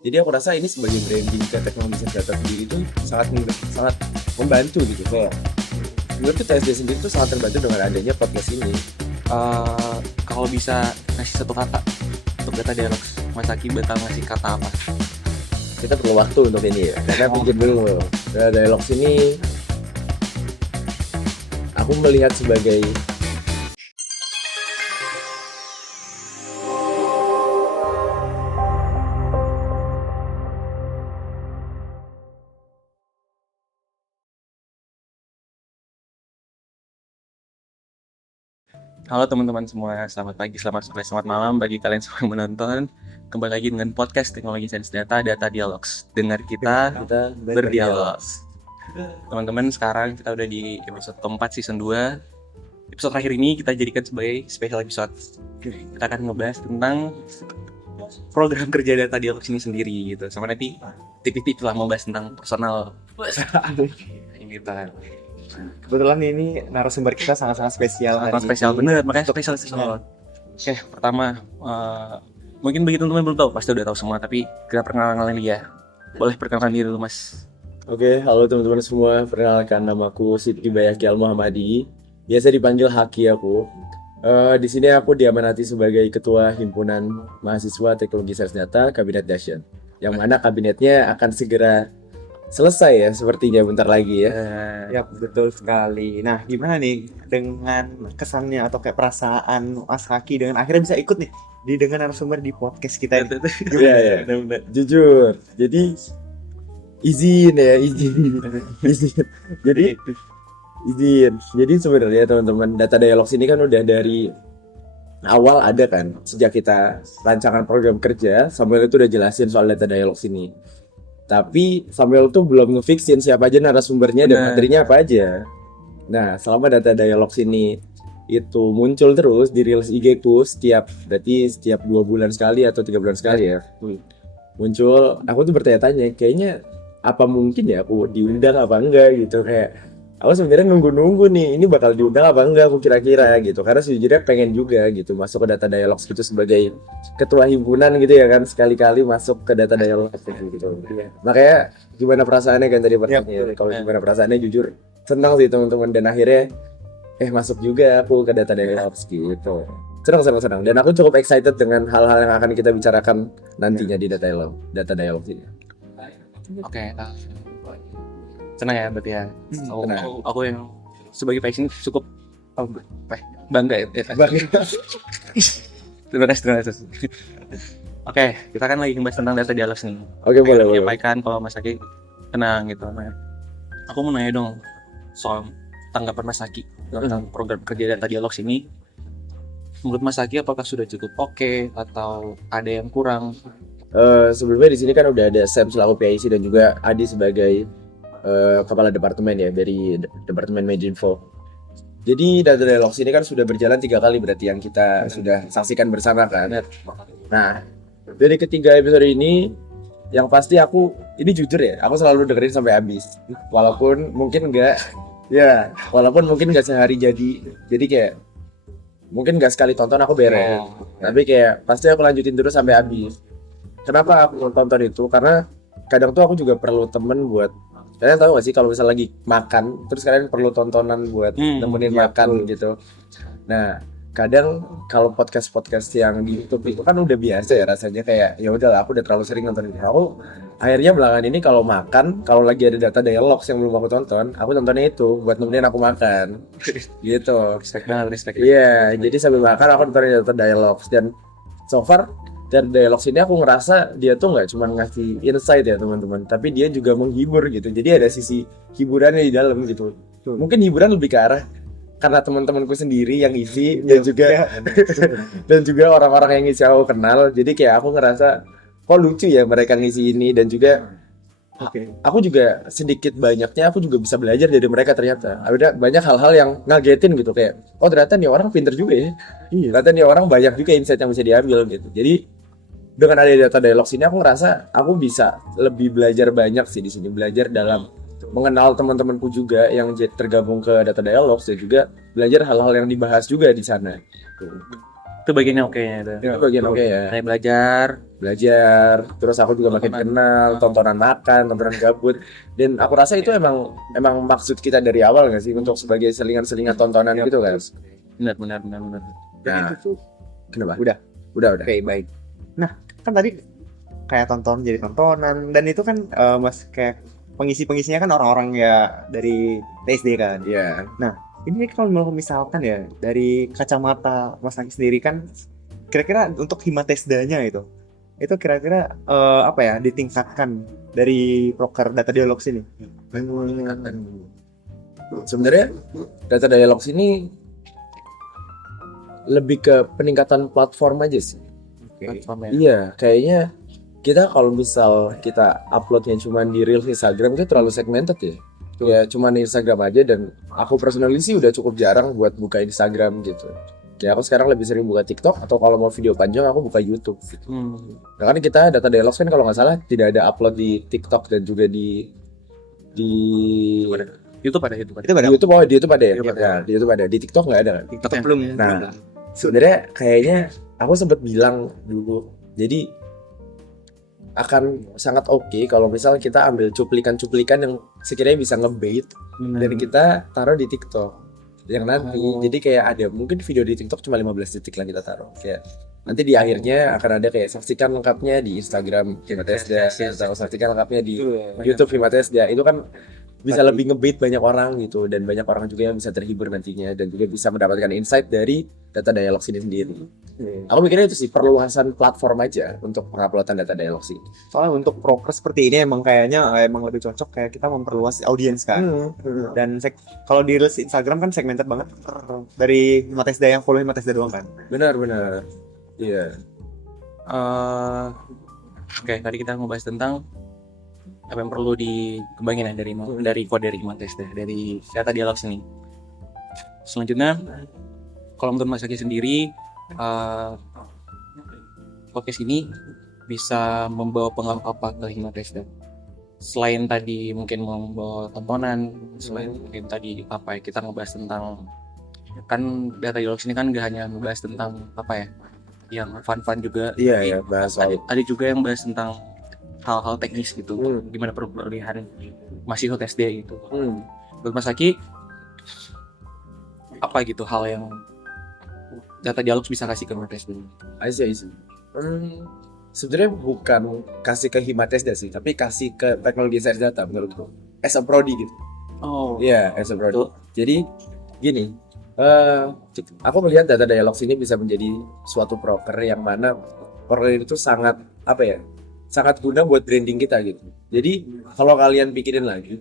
Jadi aku rasa ini sebagai branding ke teknologi data sendiri itu sangat membantu gitu. Kayak menurutku TSD sendiri tuh sangat terbantu dengan adanya podcast ini. Kalau bisa ngasih satu kata untuk Data Dialogs, Mas Aki bakal ngasih kata apa? Kita perlu waktu untuk ini ya. Karena pikir dulu, Data Dialogs ini aku melihat sebagai Halo teman-teman semua, selamat pagi, selamat sore, selamat malam bagi kalian semua yang menonton. Kembali lagi dengan podcast Teknologi Sains Data, Data Dialogs. Dengar kita berdialog. Teman-teman, sekarang kita udah di episode keempat season 2. Episode terakhir ini kita jadikan sebagai special episode. Kita akan ngebahas tentang program kerja Data Dialogs ini sendiri gitu. Sama nanti tipis-tipis lah membahas tentang personal. Ini kan. Kebetulan ini narasumber kita sangat-sangat spesial. Sangat spesial, bener, makanya spesial. Oke, pertama, mungkin bagi teman-teman belum tahu, pasti udah tahu semua, tapi kita perkenalkan lagi ya. Boleh perkenalkan diri dulu, Mas. Oke, halo teman-teman semua. Perkenalkan, namaku Sidki Bayaki Al-Muhammadi. Biasa dipanggil Haki aku. Di sini aku diamanati sebagai Ketua Himpunan Mahasiswa Teknologi Sains Data Kabinet Dahsyat. Yang mana kabinetnya akan segera selesai ya, sepertinya bentar lagi ya. Ya, betul sekali. Nah, gimana nih dengan kesannya atau kayak perasaan Mas Haki dengan akhirnya bisa ikut nih dengan narasumber di podcast kita ini? Iya, ya. Jujur. Jadi izin. Jadi sebenarnya teman-teman, Data Dialogs ini kan udah dari awal ada kan. Sejak kita rancangan program kerja, Samuel itu udah jelasin soal Data Dialogs ini. Tapi Samuel tuh belum ngefixin siapa aja narasumbernya dan materinya apa aja. Nah, selama Data Dialogs ini itu muncul terus di Reels IG ku setiap 2 bulan sekali atau 3 bulan sekali ya. Muncul, aku tuh bertanya-tanya, kayaknya apa mungkin ya aku diundang apa enggak gitu. Kayak aku sebenarnya nunggu nih, ini bakal diundang apa enggak aku kira-kira gitu. Karena sejujurnya pengen juga gitu masuk ke Data Dialogs gitu sebagai ketua himpunan gitu ya kan, sekali-kali masuk ke Data Dialogs gitu. Makanya gimana perasaannya kan tadi pertanyaan. Kalau gimana perasaannya, jujur senang sih teman-teman, dan akhirnya masuk juga aku ke Data Dialogs gitu. Senang. Dan aku cukup excited dengan hal-hal yang akan kita bicarakan nantinya di Data Dialogs ini. Oke, senang ya berarti ya. Aku yang sebagai passion cukup bangga ya. Terima kasih. Oke, kita kan lagi ngebahas tentang Data Dialogs nih. Oke, boleh. Menyampaikan kalau Mas Aki tenang gitu. Aku mau nanya dong soal tanggapan Mas Aki tentang program kerja Data Dialogs ini. Menurut Mas Aki apakah sudah cukup oke atau ada yang kurang? Sebelumnya di sini kan udah ada Sam selaku PIC dan juga Adi sebagai kepala departemen ya dari Departemen Medinfo. Jadi Data Dialogs ini kan sudah berjalan 3 kali berarti yang kita sudah saksikan bersama kan. Nah, dari ketiga episode ini yang pasti aku ini jujur ya, aku selalu dengerin sampai habis. Walaupun mungkin enggak sehari jadi kayak mungkin enggak sekali tonton aku beres. Tapi kayak pasti aku lanjutin terus sampai habis. Kenapa aku tonton itu? Karena kadang tuh aku juga perlu temen buat, kalian tahu gak sih kalau misalnya lagi makan terus kalian perlu tontonan buat nemenin makan gitu. Nah, kadang kalau podcast yang di YouTube itu kan udah biasa ya rasanya, kayak ya udahlah aku udah terlalu sering nonton itu. Aku akhirnya belakangan ini kalau makan, kalau lagi ada Data Dialogs yang belum aku tonton, aku nontonnya itu buat nemenin aku makan. Gitu. Respect. Iya, jadi sambil makan aku nontonin Data Dialogs, dan so far dari Dialogs ini aku ngerasa dia tuh nggak cuma ngasih insight ya teman-teman, tapi dia juga menghibur gitu. Jadi ada sisi hiburannya di dalam gitu. Mungkin hiburan lebih ke arah karena teman-temanku sendiri yang isi dan juga orang-orang yang ngisi aku kenal. Jadi kayak aku ngerasa kok lucu ya mereka ngisi ini, dan juga aku juga sedikit banyaknya aku juga bisa belajar dari mereka ternyata. Ada banyak hal-hal yang ngagetin gitu, kayak oh ternyata nih orang pinter juga ya. Ternyata nih orang banyak juga insight yang bisa diambil gitu. Jadi dengan ada Data Dialogs ini aku ngerasa aku bisa lebih belajar banyak sih di sini, belajar dalam mengenal teman-temanku juga yang tergabung ke Data Dialogs, dan juga belajar hal-hal yang dibahas juga di sana. Itu bagiannya oke ya. Itu bagian oke ya. Kayak belajar. Terus aku juga makin kenal tontonan makan, tontonan gabut, dan aku rasa itu emang maksud kita dari awal nggak sih, untuk sebagai selingan tontonan gitu kan. Benar. Nah, itu tuh kenapa? udah. Udah. Oke, baik. Nah, kan tadi kayak jadi tontonan, dan itu kan mas kayak pengisinya kan orang-orang ya dari TSD kan. Iya. Ini kalau misalkan ya dari kacamata Mas Aki sendiri kan, kira-kira untuk Himatesdanya itu kira-kira apa ya, ditingkatkan dari broker data dialog sini? Sebenarnya data dialog ini lebih ke peningkatan platform aja sih. Platformnya. Iya, kayaknya kita kalau misal kita uploadnya cuma di Reels Instagram itu terlalu segmented ya. Ya cuma di Instagram aja, dan aku personally sih udah cukup jarang buat buka Instagram gitu. Ya aku sekarang lebih sering buka TikTok, atau kalau mau video panjang aku buka YouTube gitu. Nah, kan kita data dialog kan kalau nggak salah tidak ada upload di TikTok dan juga di YouTube ada. di YouTube di YouTube ada ya? Ya, di YouTube ada. Di TikTok nggak ada kan? TikTok belum. Nah, sebenarnya kayaknya aku sempat bilang dulu, jadi akan sangat oke kalau misal kita ambil cuplikan-cuplikan yang sekiranya bisa ngebait dan kita taruh di TikTok yang nanti. Jadi kayak ada mungkin video di TikTok cuma 15 detik lah kita taruh. Kayak nanti di akhirnya akan ada kayak saksikan lengkapnya di Instagram Himatesda, atau saksikan lengkapnya di YouTube Himatesda. Itu kan bisa lebih ngebait banyak orang gitu, dan banyak orang juga yang bisa terhibur nantinya, dan juga bisa mendapatkan insight dari data dialog ini sendiri. Aku mikirnya itu sih perluasan platform aja untuk penguploadan data dialog sih. Soalnya untuk broker seperti ini emang kayaknya emang lebih cocok kayak kita memperluas audiens kan. Dan kalau di Reels Instagram kan segmented banget dari Himatesda yang follow Himatesda doang kan. Benar. Iya. Oke, tadi kita ngebahas tentang apa yang perlu dikembangin ya dari Himatesda, dari data dialog sini. Selanjutnya, kalau menurut Mas Aki sendiri, podcast ini bisa membawa pengaruh apa ke Himatesda? Selain tadi mungkin membawa tontonan, selain mungkin tadi apa ya, kita ngebahas tentang, kan data dialog ini kan gak hanya ngebahas tentang apa ya, yang fun-fun juga. Iya, bahas soal Ada juga yang bahas tentang hal-hal teknis gitu, gimana perubahan masih TSD gitu. Menurut Mas Aki, apa gitu hal yang data dialog bisa kasih ke TSD? I see. Sebenarnya bukan kasih ke Himatesda sih, tapi kasih ke teknologi science data menurutku. As a prodi gitu. Oh. Iya, as a prodi. Jadi gini, aku melihat data dialog ini bisa menjadi suatu broker yang mana broker itu sangat sangat guna buat branding kita gitu. Jadi kalau kalian pikirin lagi,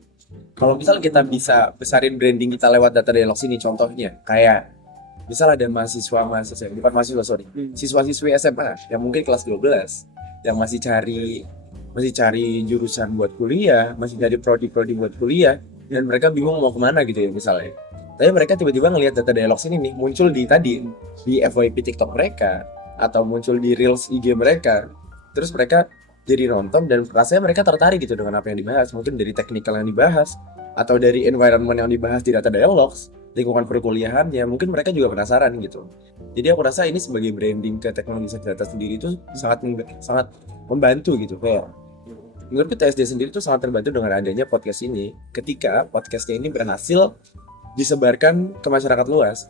kalau misal kita bisa besarin branding kita lewat data dialog ini, contohnya kayak misal ada siswa-siswi SMA yang mungkin kelas 12 yang masih cari jurusan buat kuliah, masih cari prodi buat kuliah, dan mereka bingung mau kemana gitu ya misalnya. Tapi mereka tiba-tiba ngelihat data dialog ini nih muncul di FYP TikTok mereka, atau muncul di Reels IG mereka, terus mereka jadi nonton dan rasanya mereka tertarik gitu dengan apa yang dibahas, mungkin dari technical yang dibahas atau dari environment yang dibahas di data dialogs, lingkungan perkuliahannya, mungkin mereka juga penasaran gitu. Jadi aku rasa ini sebagai branding ke teknologi data sendiri itu sangat membantu gitu. Kayak menurutku TSD sendiri tuh sangat terbantu dengan adanya podcast ini, ketika podcastnya ini berhasil disebarkan ke masyarakat luas.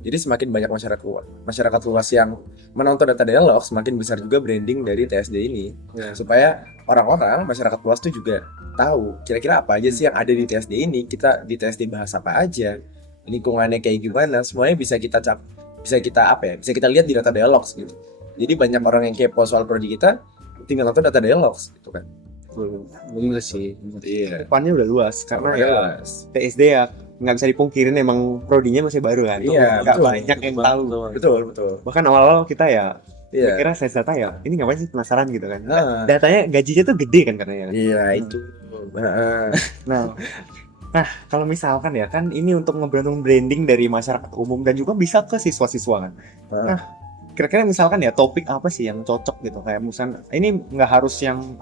Jadi semakin banyak masyarakat luas yang menonton data dialog, semakin besar juga branding dari TSD ini. Supaya orang-orang masyarakat luas tuh juga tahu kira-kira apa aja sih yang ada di TSD ini, kita di TSD bahas apa aja, lingkungannya kayak gimana, semuanya bisa kita lihat di data dialog gitu. Jadi banyak orang yang kepo soal prodi kita, tinggal nonton data dialog gitu kan. Bener sih. Iya. Depannya udah luas karena ya TSD ya nggak bisa dipungkirin emang prodinya masih baru kan. Iya, nggak betul. banyak yang tahu. Betul. Bahkan awal-awal kita ya Iya. kira saya data ya ini ngapain sih, penasaran gitu kan. Nah. Datanya gajinya tuh gede kan katanya. Iya, itu. Nah, kalau misalkan ya kan ini untuk ngebangun branding dari masyarakat umum dan juga bisa ke siswa-siswa kan. Nah, kira-kira misalkan ya topik apa sih yang cocok gitu, kayak misalnya ini nggak harus yang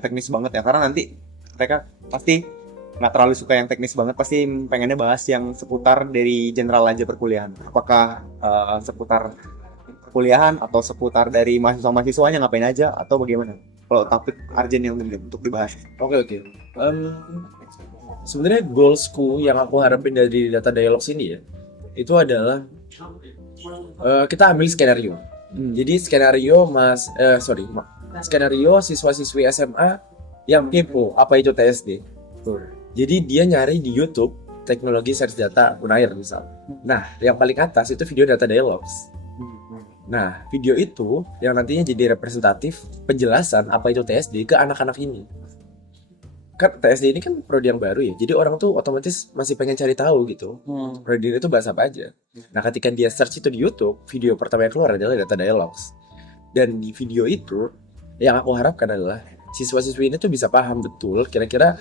teknis banget ya, karena nanti mereka pasti nggak terlalu suka yang teknis banget, pasti pengennya bahas yang seputar dari general aja perkuliahan. Apakah seputar kuliahan atau seputar dari mahasiswa-mahasiswanya ngapain aja atau bagaimana? Kalau topik Arjen yang untuk dibahas. Oke. Sebenarnya goalsku yang aku harapin dari Data Dialogs ini ya, itu adalah kita ambil skenario. Jadi skenario siswa-siswi SMA yang kepo apa itu TSD. Jadi dia nyari di YouTube teknologi search data Unair misal. Nah, yang paling atas itu video Data Dialogs. Nah, video itu yang nantinya jadi representatif penjelasan apa itu TSD ke anak-anak ini. Kan TSD ini kan prodi yang baru ya, jadi orang tuh otomatis masih pengen cari tahu gitu. Prodi ini tuh bahasa apa aja. Nah, ketika dia search itu di YouTube, video pertama yang keluar adalah Data Dialogs. Dan di video itu, yang aku harapkan adalah siswa-siswi ini tuh bisa paham betul kira-kira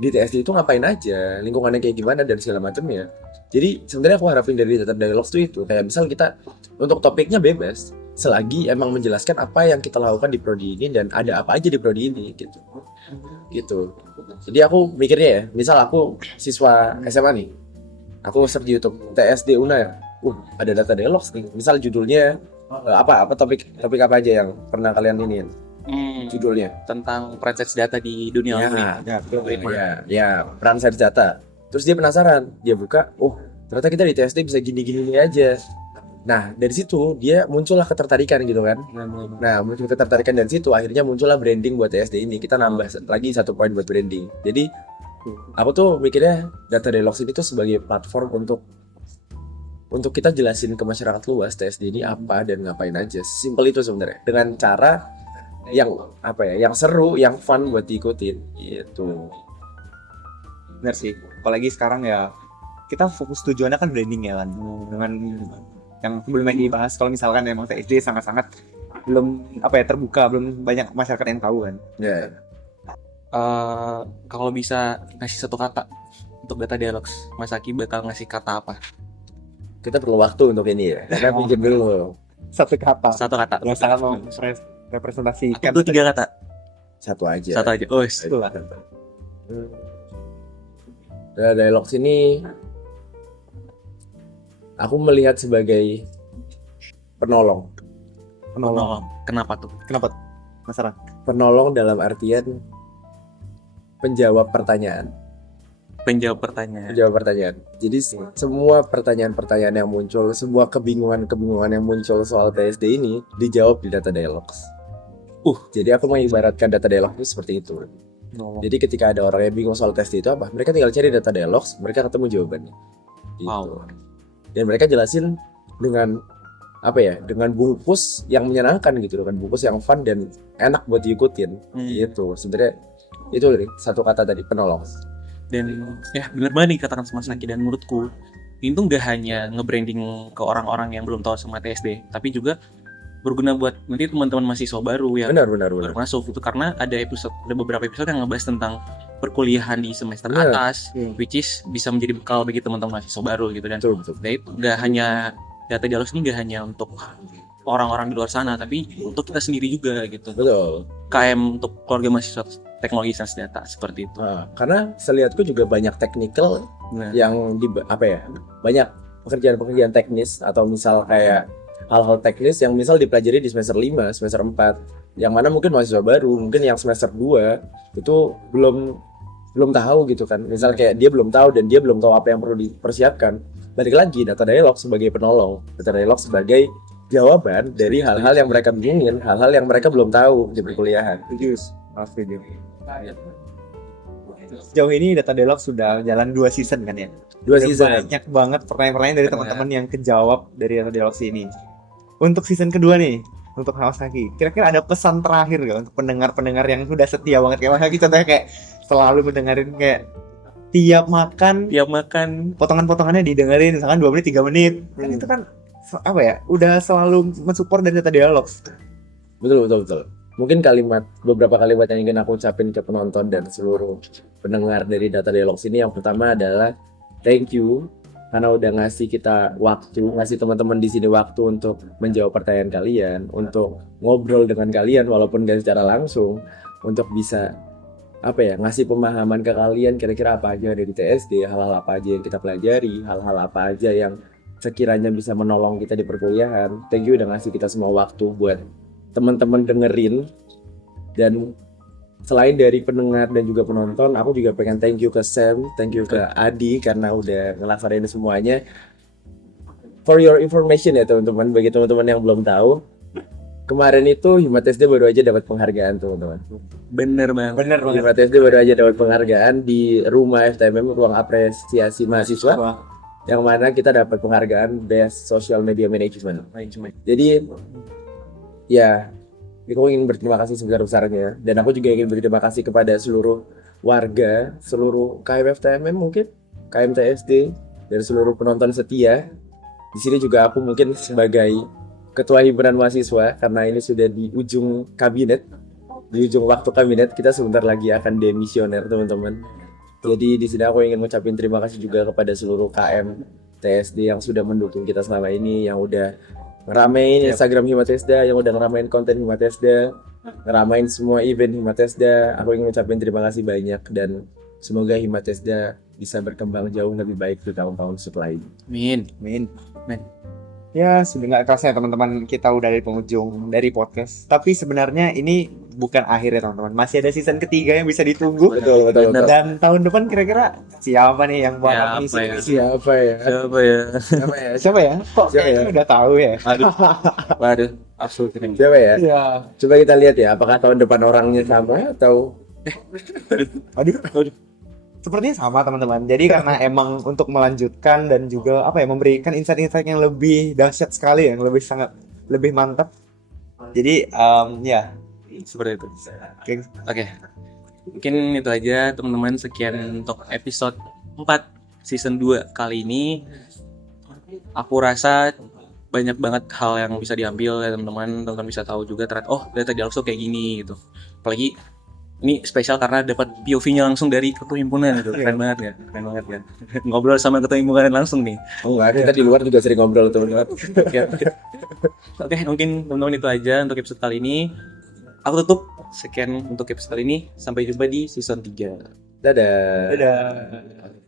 di TSD itu ngapain aja, lingkungannya kayak gimana dan segala macamnya. Jadi sebenarnya aku harapin dari Data Dialogs tuh itu, kayak misal kita untuk topiknya bebas, selagi emang menjelaskan apa yang kita lakukan di prodi ini dan ada apa aja di prodi ini gitu. Jadi aku mikirnya ya, misal aku siswa SMA nih, aku search di YouTube TSD Unair, ada Data Dialogs nih, misal judulnya apa topik apa aja yang pernah kalian iniin judulnya Tentang peran search data di dunia peran search data. Terus dia penasaran, dia buka, ternyata kita di TSD bisa gini-gini aja. Nah, dari situ dia muncullah ketertarikan gitu kan. Nah, muncul ketertarikan dari situ akhirnya muncullah branding buat TSD ini. Kita nambah lagi 1 poin buat branding. Jadi aku tuh mikirnya Data Dialogs ini tuh sebagai platform untuk kita jelasin ke masyarakat luas TSD ini apa dan ngapain aja. Simpel itu sebenarnya. Dengan cara yang yang seru, yang fun buat diikutin gitu. Benar sih. Apalagi sekarang ya kita fokus tujuannya kan branding ya kan. Dengan yang sebelumnya dibahas kalau misalkan emang TSD sangat-sangat belum terbuka, belum banyak masyarakat yang tahu kan. Kalau bisa ngasih satu kata untuk Data Dialogs, Mas Aki bakal ngasih kata apa? Kita perlu waktu untuk ini ya. Kita pikir dulu. Satu kata. Satu kata. Yang sangat representasikan. Itu 3 kata. Satu aja. Itulah. Data Dialogs ini aku melihat sebagai penolong. Kenapa tuh? Kenapa? Masalah. Penolong dalam artian penjawab pertanyaan. Jadi semua pertanyaan-pertanyaan yang muncul, semua kebingungan yang muncul soal TSD ini dijawab di Data Dialogs. Jadi aku mengibaratkan Data Dialogs itu seperti itu. Jadi ketika ada orang yang bingung soal TSD itu apa, mereka tinggal cari Data Dialogs, mereka ketemu jawabannya. Gitu. Wow. Dan mereka jelasin dengan dengan bungkus yang menyenangkan gitu, dengan bungkus yang fun dan enak buat diikutin. Gitu. Sebenarnya itu satu kata tadi, penolong. Dan ya benar banget nih katakan Mas Aki, dan menurutku ini tuh gak hanya nge-branding ke orang-orang yang belum tahu sama TSD, tapi juga berguna buat nanti teman-teman mahasiswa baru yang baru masuk itu, karena ada beberapa episode yang ngebahas tentang perkuliahan di semester atas, which is bisa menjadi bekal bagi teman-teman mahasiswa baru gitu. Dan itu gak hanya Data Dialogs ini gak hanya untuk orang-orang di luar sana, tapi untuk kita sendiri juga gitu. Betul. KM untuk keluarga mahasiswa teknologi sains data seperti itu. Karena selihatku juga banyak technical yang banyak pekerjaan-pekerjaan teknis atau misal kayak hal-hal teknis yang misal dipelajari di semester 5, semester 4, yang mana mungkin mahasiswa baru, mungkin yang semester 2 itu belum tahu gitu kan. Misal kayak dia belum tahu dan dia belum tahu apa yang perlu dipersiapkan. Balik lagi, Data Dialogs sebagai penolong, Data Dialogs sebagai jawaban dari hal-hal yang mereka bingungin, hal-hal yang mereka belum tahu di perkuliahan. Sejauh ini Data Dialogs sudah jalan 2 season kan ya? 2 season. Banyak banget pertanyaan-pertanyaan dari teman-teman yang kejawab dari Data Dialogs ini. Untuk season kedua nih, untuk Mas Aki, kira-kira ada pesan terakhir gak untuk pendengar-pendengar yang udah setia banget kayak Mas Aki, contohnya kayak selalu mendengarin kayak tiap makan potongan-potongannya didengerin misalkan 2 menit 3 menit. Kan itu kan udah selalu mensupport dari Data Dialogs. Betul. Mungkin beberapa kalimat yang ingin aku ucapin ke penonton dan seluruh pendengar dari Data Dialogs ini, yang pertama adalah thank you karena udah ngasih teman-teman di sini waktu untuk menjawab pertanyaan kalian, untuk ngobrol dengan kalian walaupun gak secara langsung, untuk bisa ngasih pemahaman ke kalian kira-kira apa aja dari TSD, hal-hal apa aja yang kita pelajari, hal-hal apa aja yang sekiranya bisa menolong kita di perkuliahan. Thank you udah ngasih kita semua waktu buat teman-teman dengerin. Dan selain dari pendengar dan juga penonton, aku juga pengen thank you ke Sam, thank you ke Adi karena udah ngelaksanain semuanya. For your information ya teman-teman, bagi teman-teman yang belum tahu, kemarin itu Hima TSD baru aja dapat penghargaan teman-teman. Bener banget. Bener banget. Hima TSD baru aja dapat penghargaan di rumah FTMM, ruang apresiasi mahasiswa, yang mana kita dapat penghargaan Best Social Media Management. Jadi ya, aku ingin berterima kasih sebesar-besarnya, dan aku juga ingin berterima kasih kepada seluruh warga, seluruh KM FTMM mungkin, KM TSD, dan seluruh penonton setia. Di sini juga aku mungkin sebagai ketua himpunan mahasiswa, karena ini sudah di ujung kabinet, di ujung waktu kabinet, kita sebentar lagi akan demisioner teman-teman. Jadi di sini aku ingin ngucapin terima kasih juga kepada seluruh KM TSD yang sudah mendukung kita selama ini, yang udah ngeramein Instagram Hima TSD, yang udah ngeramein konten Hima TSD, ngeramein semua event Hima TSD. Aku ingin ngucapin terima kasih banyak, dan semoga Hima TSD bisa berkembang jauh lebih baik di tahun-tahun setelah ini. Amin. Ya, sudah nggak kerasa ya teman-teman, kita udah di penghujung dari podcast. Tapi sebenarnya ini bukan akhir ya teman-teman. Masih ada season ketiga yang bisa ditunggu. Betul. Dan tahun depan kira-kira siapa nih yang bakal ngisi? Siapa ya? Siapa ya? Kok Siapa kayaknya ya? udah tahu ya? Waduh, absolut ini. Siapa ya? Ya. Coba kita lihat ya, apakah tahun depan orangnya sama atau Aduh. Sepertinya sama teman-teman. Jadi karena emang untuk melanjutkan dan juga memberikan insight-insight yang lebih dahsyat sekali, yang lebih mantap. Jadi ya Seperti itu. oke. Oke. Mungkin itu aja teman-teman, sekian untuk episode 4 season 2 kali ini. Aku rasa banyak banget hal yang bisa diambil ya teman-teman. Teman-teman bisa tahu juga ternyata data dialog tuh kayak gini gitu. Apalagi ini spesial karena dapat POV-nya langsung dari ketua himpunan gitu. Keren banget ya. Ngobrol sama ketua himpunan langsung nih. enggak, kita di luar juga sering ngobrol teman-teman. Oke, mungkin teman-teman itu aja untuk episode kali ini. Aku tutup. Sekian untuk episode kali ini. Sampai jumpa di season 3. Dadah. Dadah.